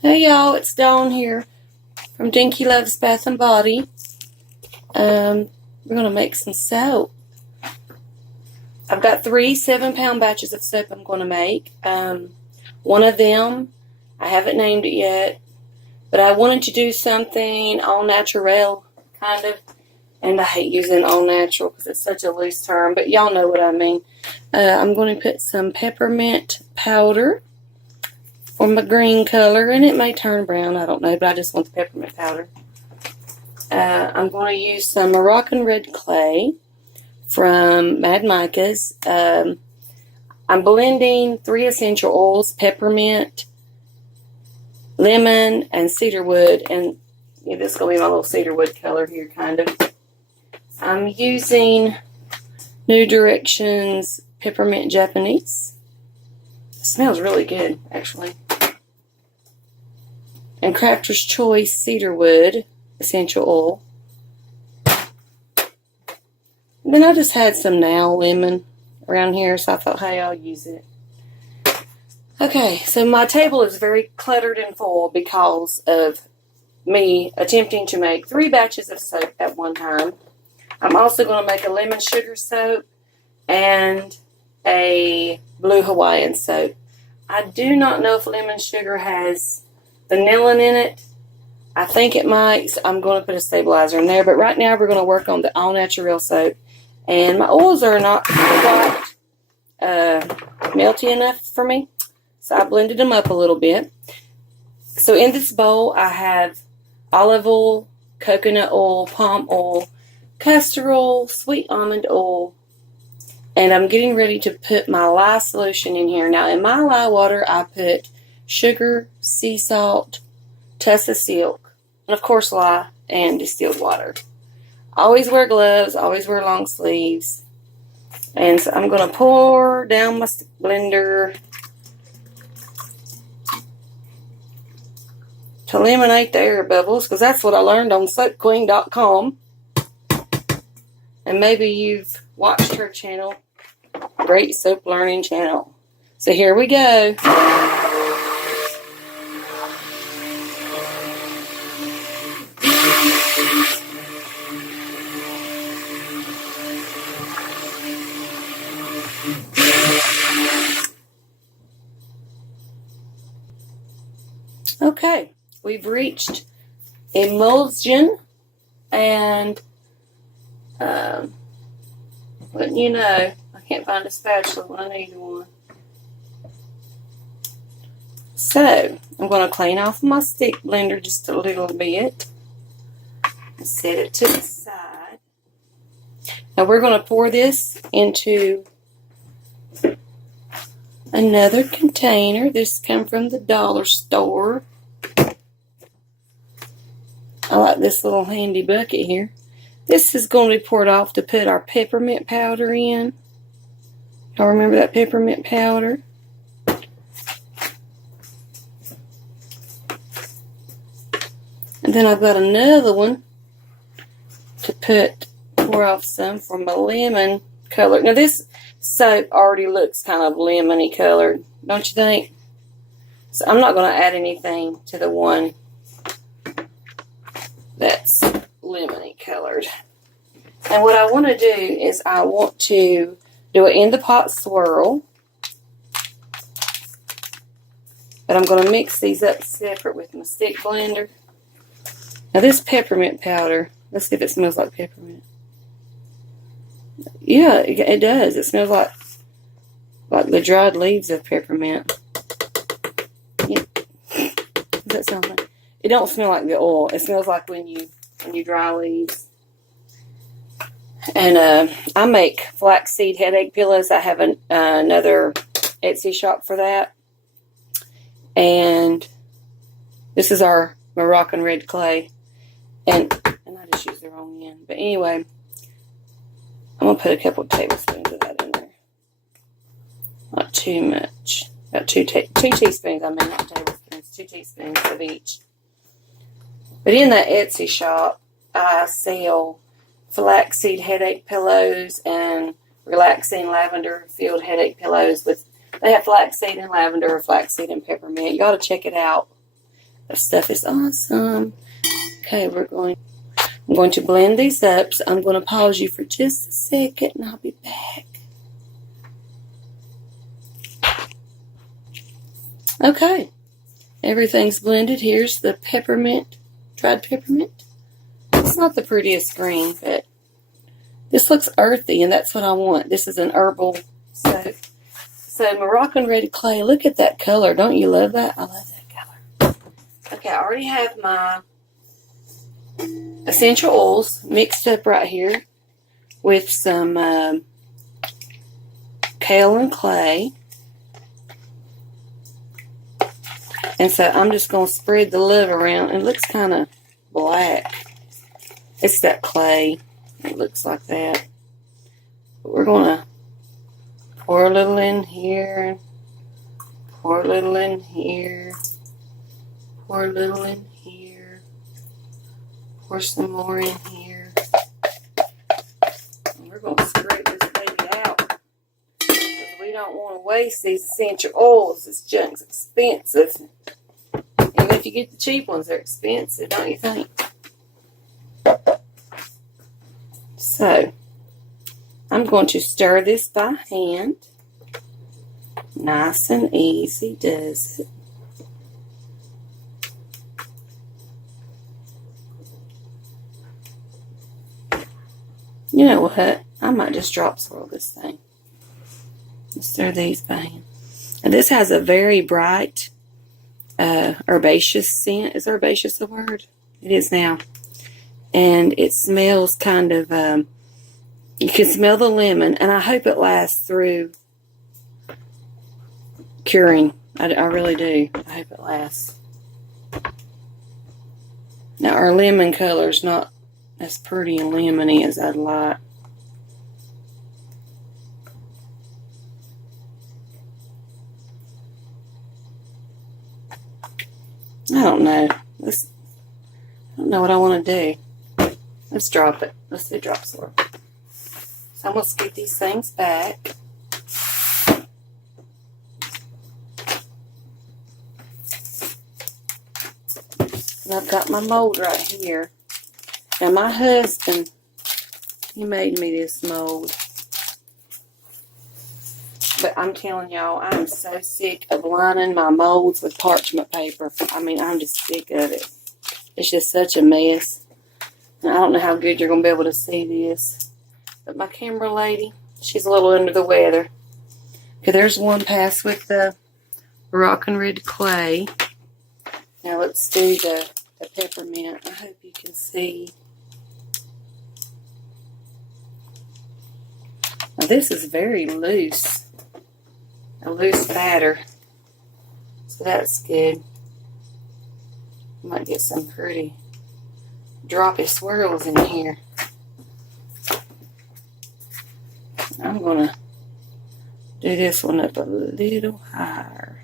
Hey y'all, it's Dawn here from Dinky Loves Bath and Body. We're going to make some soap. I've got 3 7-pound batches of soap I'm going to make. One of them, I haven't named it yet, but I wanted to do something all natural, kind of. And I hate using all natural because it's such a loose term, but y'all know what I mean. I'm going to put some peppermint powder for my green color, and it may turn brown, I don't know, but I just want the peppermint powder. I'm going to use some Moroccan red clay from Mad Micah's. I'm blending 3 essential oils, peppermint, lemon, and cedarwood, and yeah, this is going to be my little cedarwood color here, kind of. I'm using New Directions Peppermint Japanese. It smells really good, actually. And Crafter's Choice Cedarwood Essential Oil. And then I just had some now lemon around here, so I thought, hey, I'll use it. Okay, so my table is very cluttered and full because of me attempting to make 3 batches of soap at one time. I'm also going to make a lemon sugar soap and a blue Hawaiian soap. I do not know if lemon sugar has vanilla in it. I think it might, so I'm going to put a stabilizer in there. But right now we're going to work on the all natural soap. And my oils are not quite melty enough for me, so I blended them up a little bit. So in this bowl I have olive oil, coconut oil, palm oil, castor oil, sweet almond oil, and I'm getting ready to put my lye solution in here. Now in my lye water I put sugar, sea salt, tussa silk, and of course lye and distilled water. Always wear gloves, always wear long sleeves. And so I'm going to pour down my blender to eliminate the air bubbles, because that's what I learned on soapqueen.com. And maybe you've watched her channel, Great Soap Learning Channel. So here we go. Okay, we've reached emulsion, and wouldn't you know, I can't find a spatula when I need one. So, I'm going to clean off my stick blender just a little bit and set it to the side. Now we're going to pour this into another container. This comes from the dollar store. I like this little handy bucket here. This is going to be poured off to put our peppermint powder in. Y'all remember that peppermint powder? And then I've got another one to pour off some for my lemon color. Now this soap already looks kind of lemony colored, don't you think? So I'm not going to add anything to the one that's lemony colored. And what I want to do is I want to do it in the pot swirl, but I'm going to mix these up separate with my stick blender. Now this peppermint powder, let's see if it smells like peppermint. Yeah, it does. It smells like the dried leaves of peppermint. Yeah. Does that sound like? It don't smell like the oil. It smells like when you dry leaves. And I make flaxseed headache pillows. I have another Etsy shop for that. And this is our Moroccan red clay. And I just used the wrong end. But anyway, I'm going to put a couple of tablespoons of that in there. Not too much. About 2 teaspoons, I mean, not tablespoons. 2 teaspoons of each. But in that Etsy shop, I sell flaxseed headache pillows and relaxing lavender filled headache pillows with They have flaxseed and lavender or flaxseed and peppermint. You ought to check it out. The stuff is awesome. Okay, I'm going to blend these up. So I'm going to pause you for just a second and I'll be back. Okay, everything's blended. Here's the peppermint, dried peppermint. It's not the prettiest green, but this looks earthy, and that's what I want. This is an herbal soap. So Moroccan red clay, look at that color. Don't you love that? I love that color. Okay, I already have my essential oils mixed up right here with some kale and clay. And so I'm just going to spread the love around. It looks kind of black. It's that clay. It looks like that. But we're going to pour a little in here. Pour a little in here. Pour a little in here. Pour some more in here. And we're going to spread this baby out. Because we don't want to waste these essential oils. This junk's expensive. Even if you get the cheap ones, they're expensive, don't you think? So, I'm going to stir this by hand. Nice and easy does it. You know what? I might just drop swirl this thing. Stir these by hand. And this has a very bright herbaceous scent. Is herbaceous a word? It is now. And it smells kind of, you can smell the lemon, and I hope it lasts through curing. I really do. I hope it lasts. Now, our lemon color is not as pretty and lemony as I'd like. I don't know. I don't know what I want to do. Let's drop it. Let's do drop swirl. So I'm going to scoot these things back. And I've got my mold right here. Now my husband, he made me this mold. But I'm telling y'all, I am so sick of lining my molds with parchment paper. I mean, I'm just sick of it. It's just such a mess. And I don't know how good you're going to be able to see this. But my camera lady, she's a little under the weather. Okay, there's one pass with the Moroccan red clay. Now let's do the peppermint. I hope you can see. Now this is very loose. A loose batter. So that's good. Might get some pretty droppy swirls in here. I'm going to do this one up a little higher.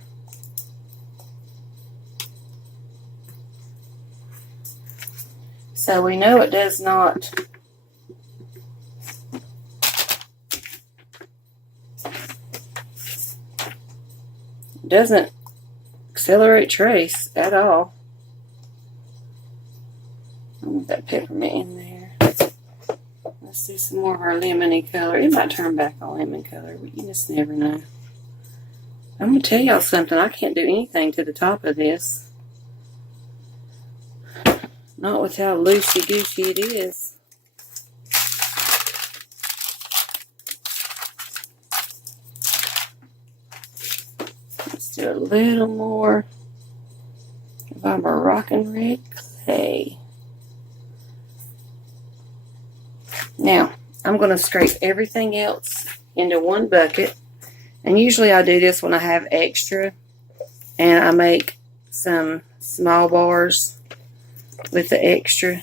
So we know it does not doesn't accelerate trace at all. I want that peppermint in there. Let's do some more of our lemony color. It might turn back a lemon color, but you just never know. I'm going to tell y'all something. I can't do anything to the top of this. Not with how loosey-goosey it is. Let's do a little more of our Moroccan red clay. Now, I'm going to scrape everything else into one bucket. And usually I do this when I have extra. And I make some small bars with the extra.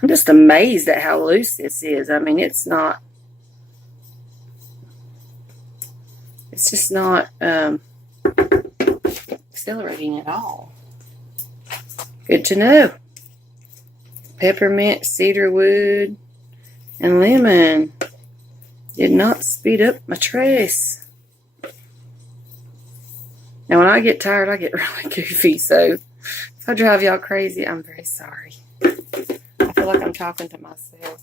I'm just amazed at how loose this is. I mean, it's just not accelerating at all. Good to know. Peppermint, cedar wood, and lemon did not speed up my trace. Now, when I get tired, I get really goofy. So if I drive y'all crazy, I'm very sorry. I feel like I'm talking to myself.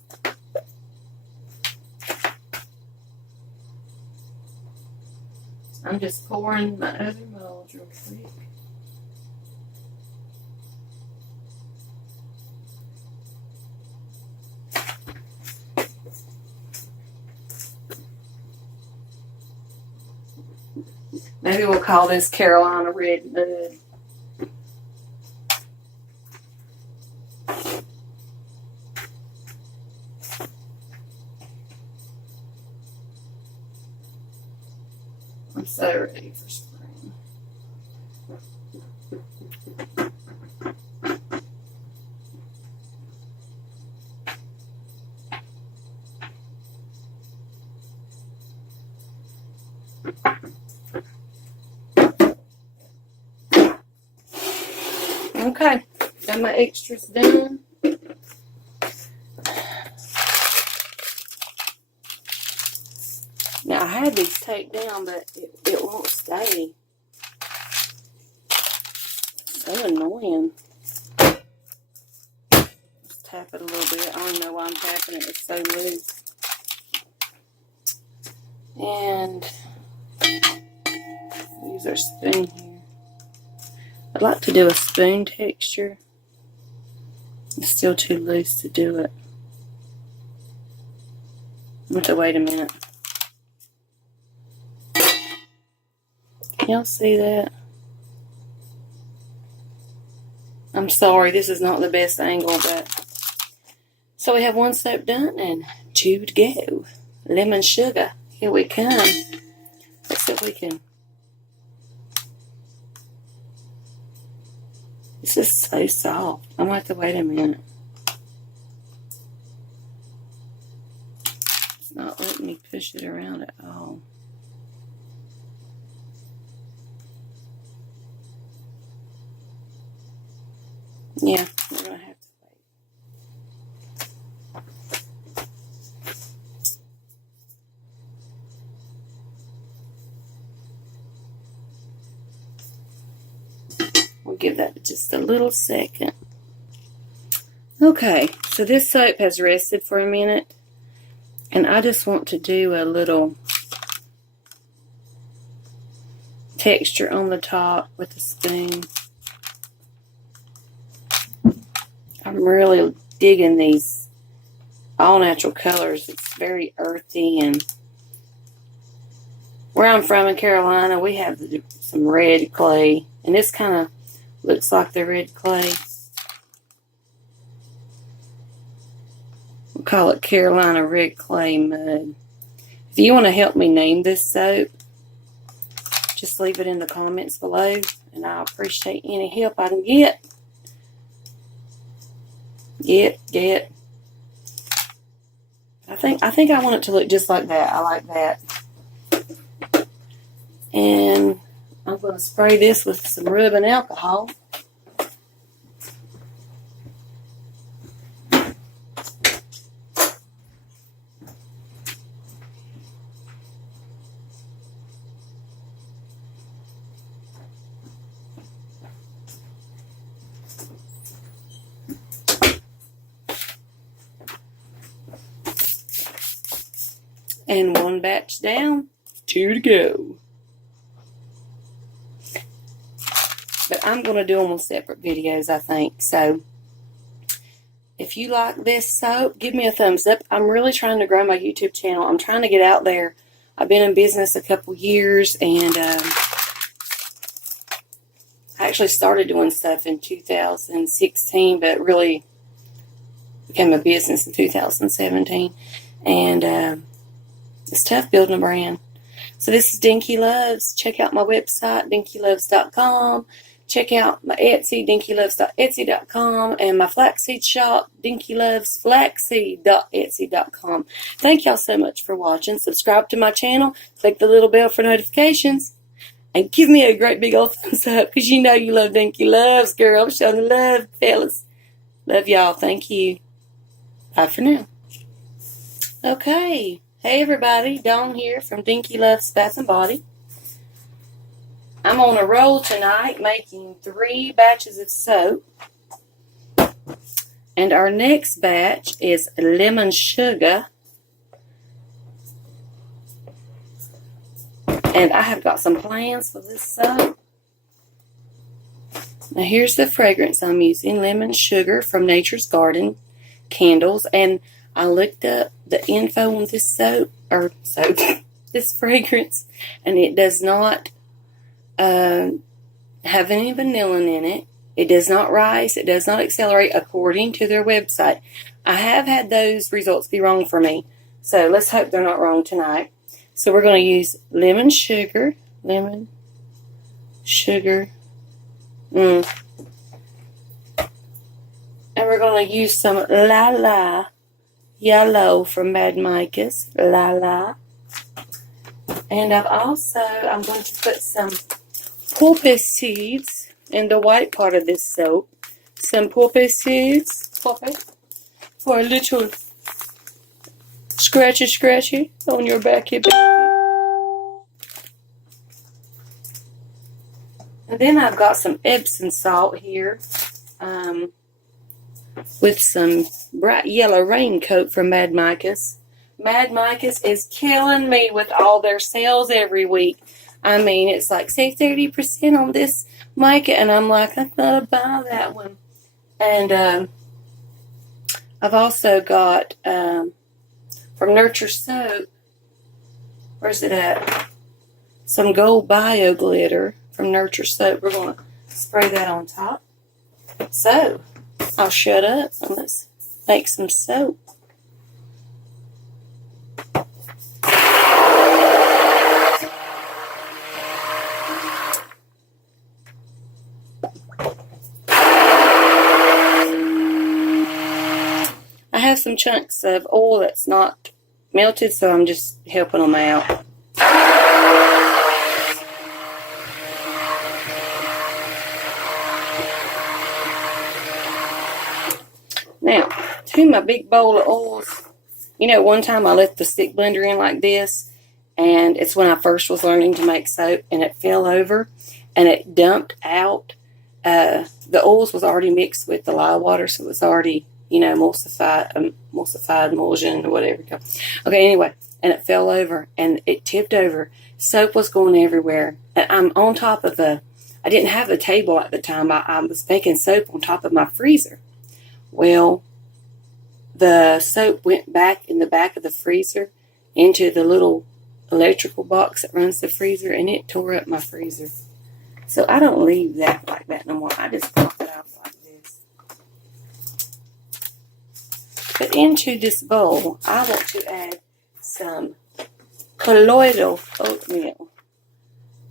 I'm just pouring my other mold real quick. Maybe we'll call this Carolina Red Mud. I'm so ready for spring. Okay, got my extras done. Now I had these taped down, but it won't stay. So annoying. Let's tap it a little bit. I don't know why I'm tapping it. It's so loose. And use our spoon here. I'd like to do a spoon texture. It's still too loose to do it. I'm going to wait a minute. Can y'all see that? I'm sorry, this is not the best angle, but so we have one soap done and two to go. Lemon sugar, here we come. Let's see if we can. This is so soft. I'm gonna have to wait a minute. It's not letting me push it around at all. Yeah, we're gonna have to wait. We'll give that just a little second. Okay, so this soap has rested for a minute, and I just want to do a little texture on the top with the spoon. I'm really digging these all natural colors. It's very earthy, and where I'm from in Carolina, we have some red clay, and this kind of looks like the red clay. We'll call it Carolina Red Clay Mud. If you want to help me name this soap, just leave it in the comments below, and I'll appreciate any help I can get. Get. I think I want it to look just like that. I like that. And I'm going to spray this with some rubbing alcohol. And one batch down, two to go. But I'm going to do them on separate videos, I think. So, if you like this soap, give me a thumbs up. I'm really trying to grow my YouTube channel. I'm trying to get out there. I've been in business a couple years, and I actually started doing stuff in 2016, but really became a business in 2017. And it's tough building a brand. So this is Dinky Loves. Check out my website, dinkyloves.com. Check out my Etsy, dinkyloves.etsy.com, and my flaxseed shop, dinkylovesflaxseed.etsy.com. Thank y'all so much for watching. Subscribe to my channel. Click the little bell for notifications. And give me a great big old thumbs up, because you know you love Dinky Loves, girl. I'm showing the love, fellas. Love y'all. Thank you. Bye for now. Okay. Hey everybody, Dawn here from Dinky Loves Bath and Body. I'm on a roll tonight making 3 batches of soap. And our next batch is lemon sugar. And I have got some plans for this soap. Now here's the fragrance I'm using. Lemon sugar from Nature's Garden candles. And I looked up the info on this this fragrance. And it does not have any vanilla in it. It does not rise. It does not accelerate according to their website. I have had those results be wrong for me. So let's hope they're not wrong tonight. So we're going to use lemon sugar. Lemon sugar. And we're going to use some La La yellow from Mad Micah's. La La. And I'm going to put some porpoise seeds in the white part of this soap. Some porpoise seeds. For a little scratchy on your backy. And then I've got some Epsom salt here with some bright yellow raincoat from Mad Micah's. Mad Micah's is killing me with all their sales every week. I mean, it's like, save 30% on this mica, and I'm like, I thought I'd buy that one. And I've also got from Nurture Soap, where's it at? Some gold bio glitter from Nurture Soap. We're going to spray that on top. So, I'll shut up and let's make some soap. I have some chunks of oil that's not melted, so I'm just helping them out. Now, to my big bowl of oils, you know, one time I let the stick blender in like this, and it's when I first was learning to make soap, and it fell over, and it dumped out. The oils was already mixed with the lye water, so it was already, you know, emulsified emulsion or whatever. Okay, anyway, and it fell over, and it tipped over. Soap was going everywhere. And I'm on top of I didn't have a table at the time. I was making soap on top of my freezer. Well, the soap went back in the back of the freezer into the little electrical box that runs the freezer, and it tore up my freezer. So I don't leave that like that no more. I just pop it out like this. But into this bowl, I want to add some colloidal oatmeal,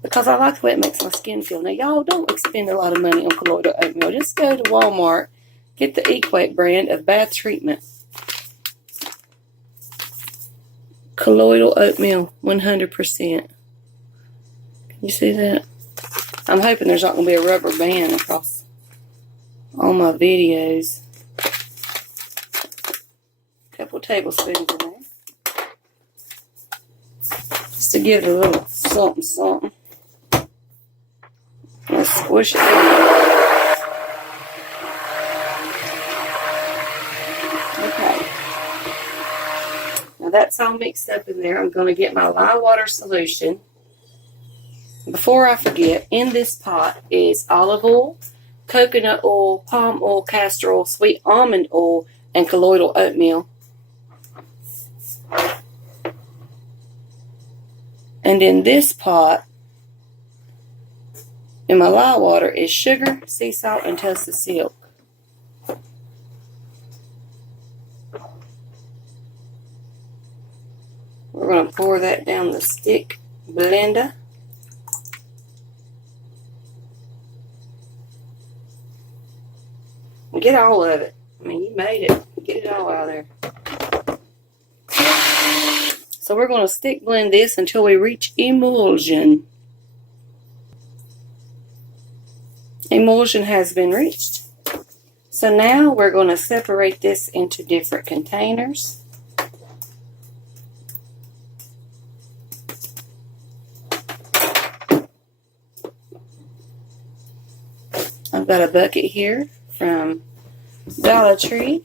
because I like the way it makes my skin feel. Now, y'all don't expend a lot of money on colloidal oatmeal. Just go to Walmart, get the Equate brand of bath treatment. Colloidal oatmeal, 100%. Can you see that? I'm hoping there's not going to be a rubber band across all my videos. A couple tablespoons in there. Just to give it a little something. Let's squish it in. Okay. Now that's all mixed up in there. I'm going to get my lye water solution. Before I forget, in this pot is olive oil, coconut oil, palm oil, castor oil, sweet almond oil, and colloidal oatmeal. And in this pot, in my lye water, is sugar, sea salt, and toasted silk. We're going to pour that down the stick blender. Get all of it. I mean, you made it. Get it all out of there. So we're going to stick blend this until we reach emulsion. Emulsion has been reached. So now we're going to separate this into different containers. I've got a bucket here from Dollar Tree.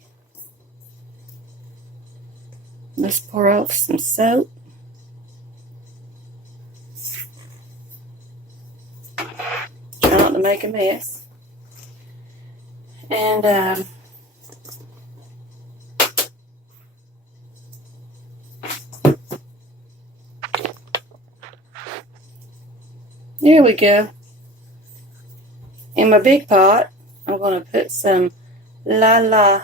Let's pour off some soap. Try not to make a mess. And there we go. In my big pot, I'm going to put some La La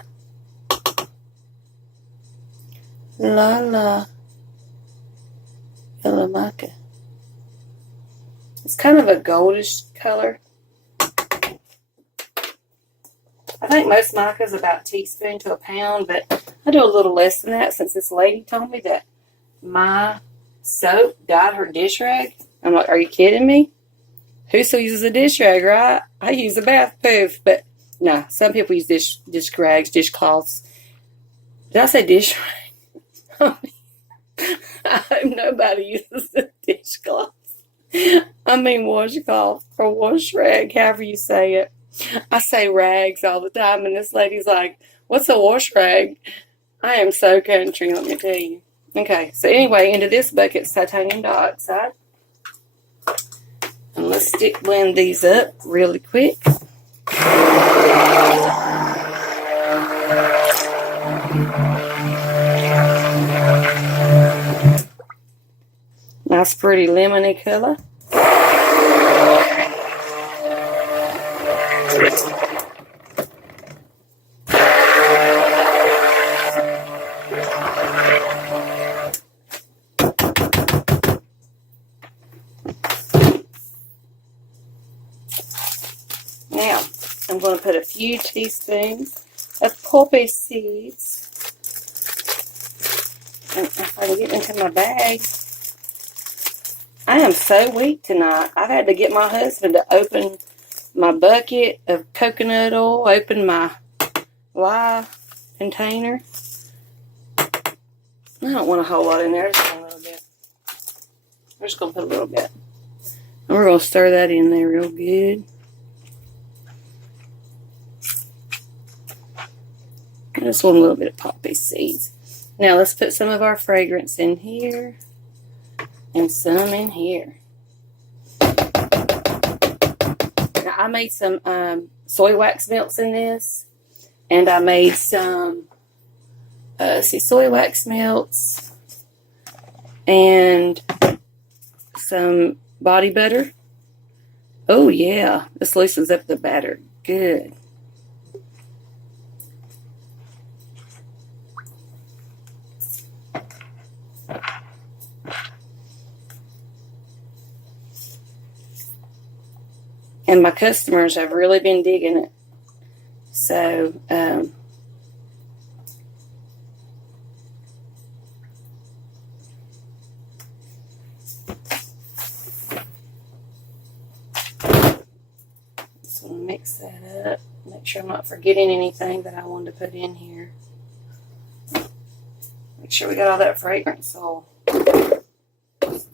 Yellow Mica. It's kind of a goldish color. I think most mica is about a teaspoon to a pound, but I do a little less than that since this lady told me that my soap dyed her dish rag. I'm like, are you kidding me? Who still uses a dish rag, right? I use a bath poof, but no, some people use dish rags, dishcloths. Did I say dish rag? I hope nobody uses a dishcloth. I mean washcloth or wash rag, however you say it. I say rags all the time, and this lady's like, what's a wash rag? I am so country, let me tell you. Okay, so anyway, into this bucket, titanium dioxide. And let's blend these up really quick. Nice pretty lemony color. Now, I'm going to put a few teaspoons of poppy seeds. And if I can get into my bag. I am so weak tonight. I've had to get my husband to open my bucket of coconut oil, open my lye container. I don't want a whole lot in there. Just a little bit. We're just going to put a little bit. And we're going to stir that in there real good. I just want a little bit of poppy seeds. Now let's put some of our fragrance in here. And some in here. Now, I made some soy wax melts in this. And I made some, soy wax melts. And some body butter. Oh, yeah. This loosens up the batter. Good. And my customers have really been digging it. So, so mix that up. Make sure I'm not forgetting anything that I wanted to put in here. Make sure we got all that fragrance all.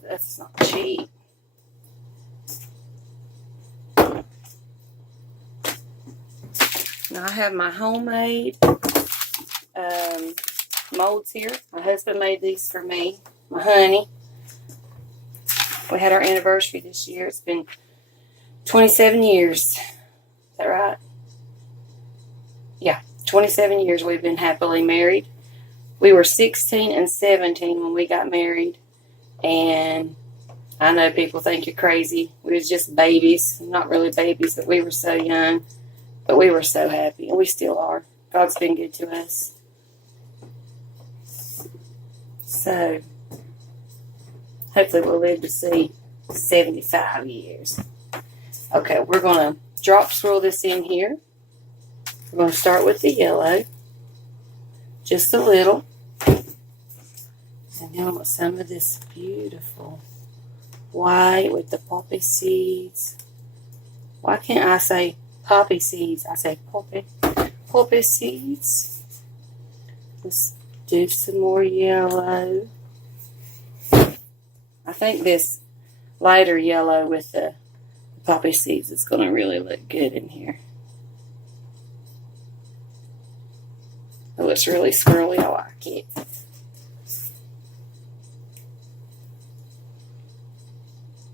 That's not cheap. Now I have my homemade molds here. My husband made these for me. My honey. We had our anniversary this year. It's been 27 years. Is that right? Yeah, 27 years we've been happily married. We were 16 and 17 when we got married. And I know people think you're crazy. We was just babies. Not really babies, but we were so young. But we were so happy, and we still are. God's been good to us. So, hopefully we'll live to see 75 years. Okay, we're going to drop swirl this in here. We're going to start with the yellow. Just a little. And then I want some of this beautiful white with the poppy seeds. Why can't I say poppy seeds? I say poppy seeds. Let's do some more yellow. I think this lighter yellow with the poppy seeds. It's going to really look good in here. Oh, it's really swirly. I like it.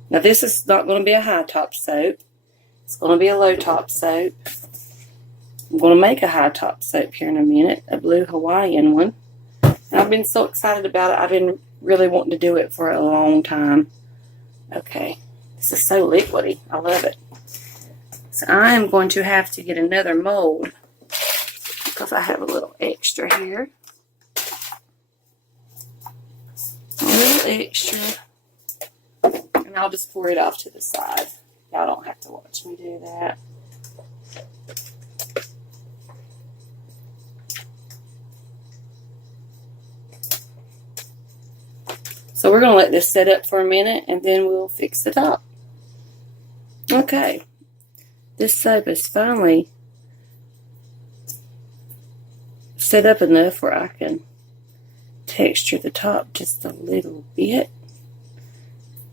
Now this is not going to be a high top soap. It's going to be a low top soap. I'm going to make a high top soap here in a minute, a blue Hawaiian one. And I've been so excited about it. I've been really wanting to do it for a long time. Okay, this is so liquidy. I love it. So I am going to have to get another mold because I have a little extra here. A little extra. And I'll just pour it off to the side. Y'all don't have to watch me do that. So we're going to let this set up for a minute and then we'll fix the top. Okay. This soap is finally set up enough where I can texture the top just a little bit.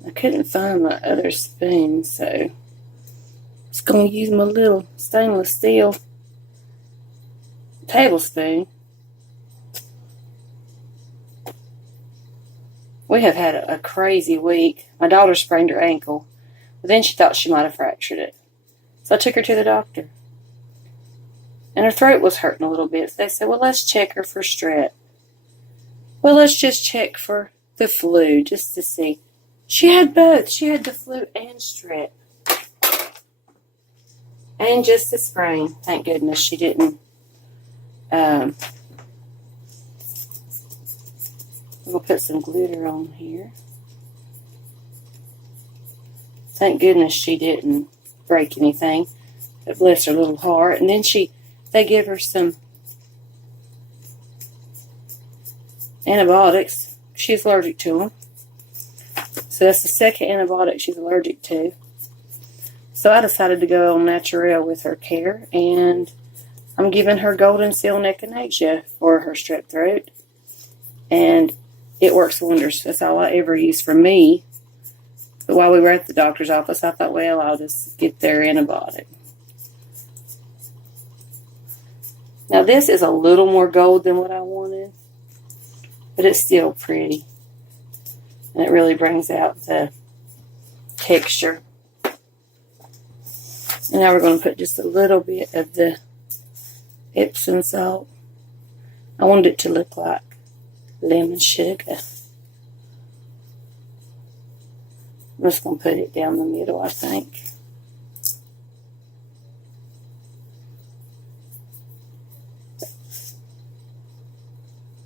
I couldn't find my other spoon, so I'm just going to use my little stainless steel tablespoon. We have had a crazy week. My daughter sprained her ankle, but then she thought she might have fractured it. So I took her to the doctor. And her throat was hurting a little bit. So they said, well, let's check her for strep. Well, let's just check for the flu, just to see. She had both. She had the flu and strep. And just a sprain. Thank goodness she didn't. I'm going to put some glitter on here. Thank goodness she didn't break anything. But bless her little heart. And then they give her some antibiotics. She's allergic to them. So that's the second antibiotic she's allergic to. So I decided to go on natural with her care. And I'm giving her golden seal echinacea for her strep throat. And it works wonders. That's all I ever use for me. But while we were at the doctor's office, I thought, well, I'll just get their antibiotic. Now this is a little more gold than what I wanted. But it's still pretty. And it really brings out the texture. And now we're going to put just a little bit of the Epsom salt. I wanted it to look like lemon sugar. I'm just going to put it down the middle, I think.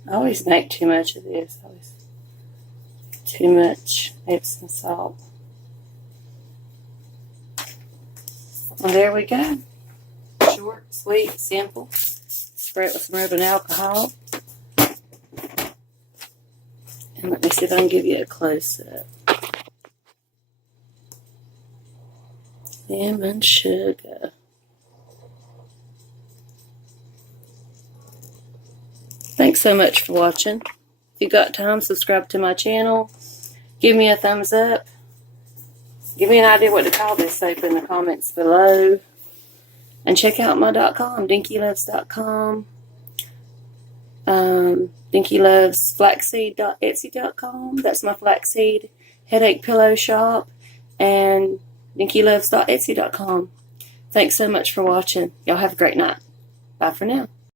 I always make too much of this. Too much Epsom salt. Well, there we go. Short, sweet, simple. Spray it with some rubbing alcohol. And let me see if I can give you a close-up. Lemon sugar. Thanks so much for watching. If you got time, subscribe to my channel. Give me a thumbs up. Give me an idea what to call this soap in the comments below. And check out my .com, dinkyloves.com. dinkylovesflaxseed.etsy.com. That's my flaxseed headache pillow shop. And dinkyloves.etsy.com. Thanks so much for watching. Y'all have a great night. Bye for now.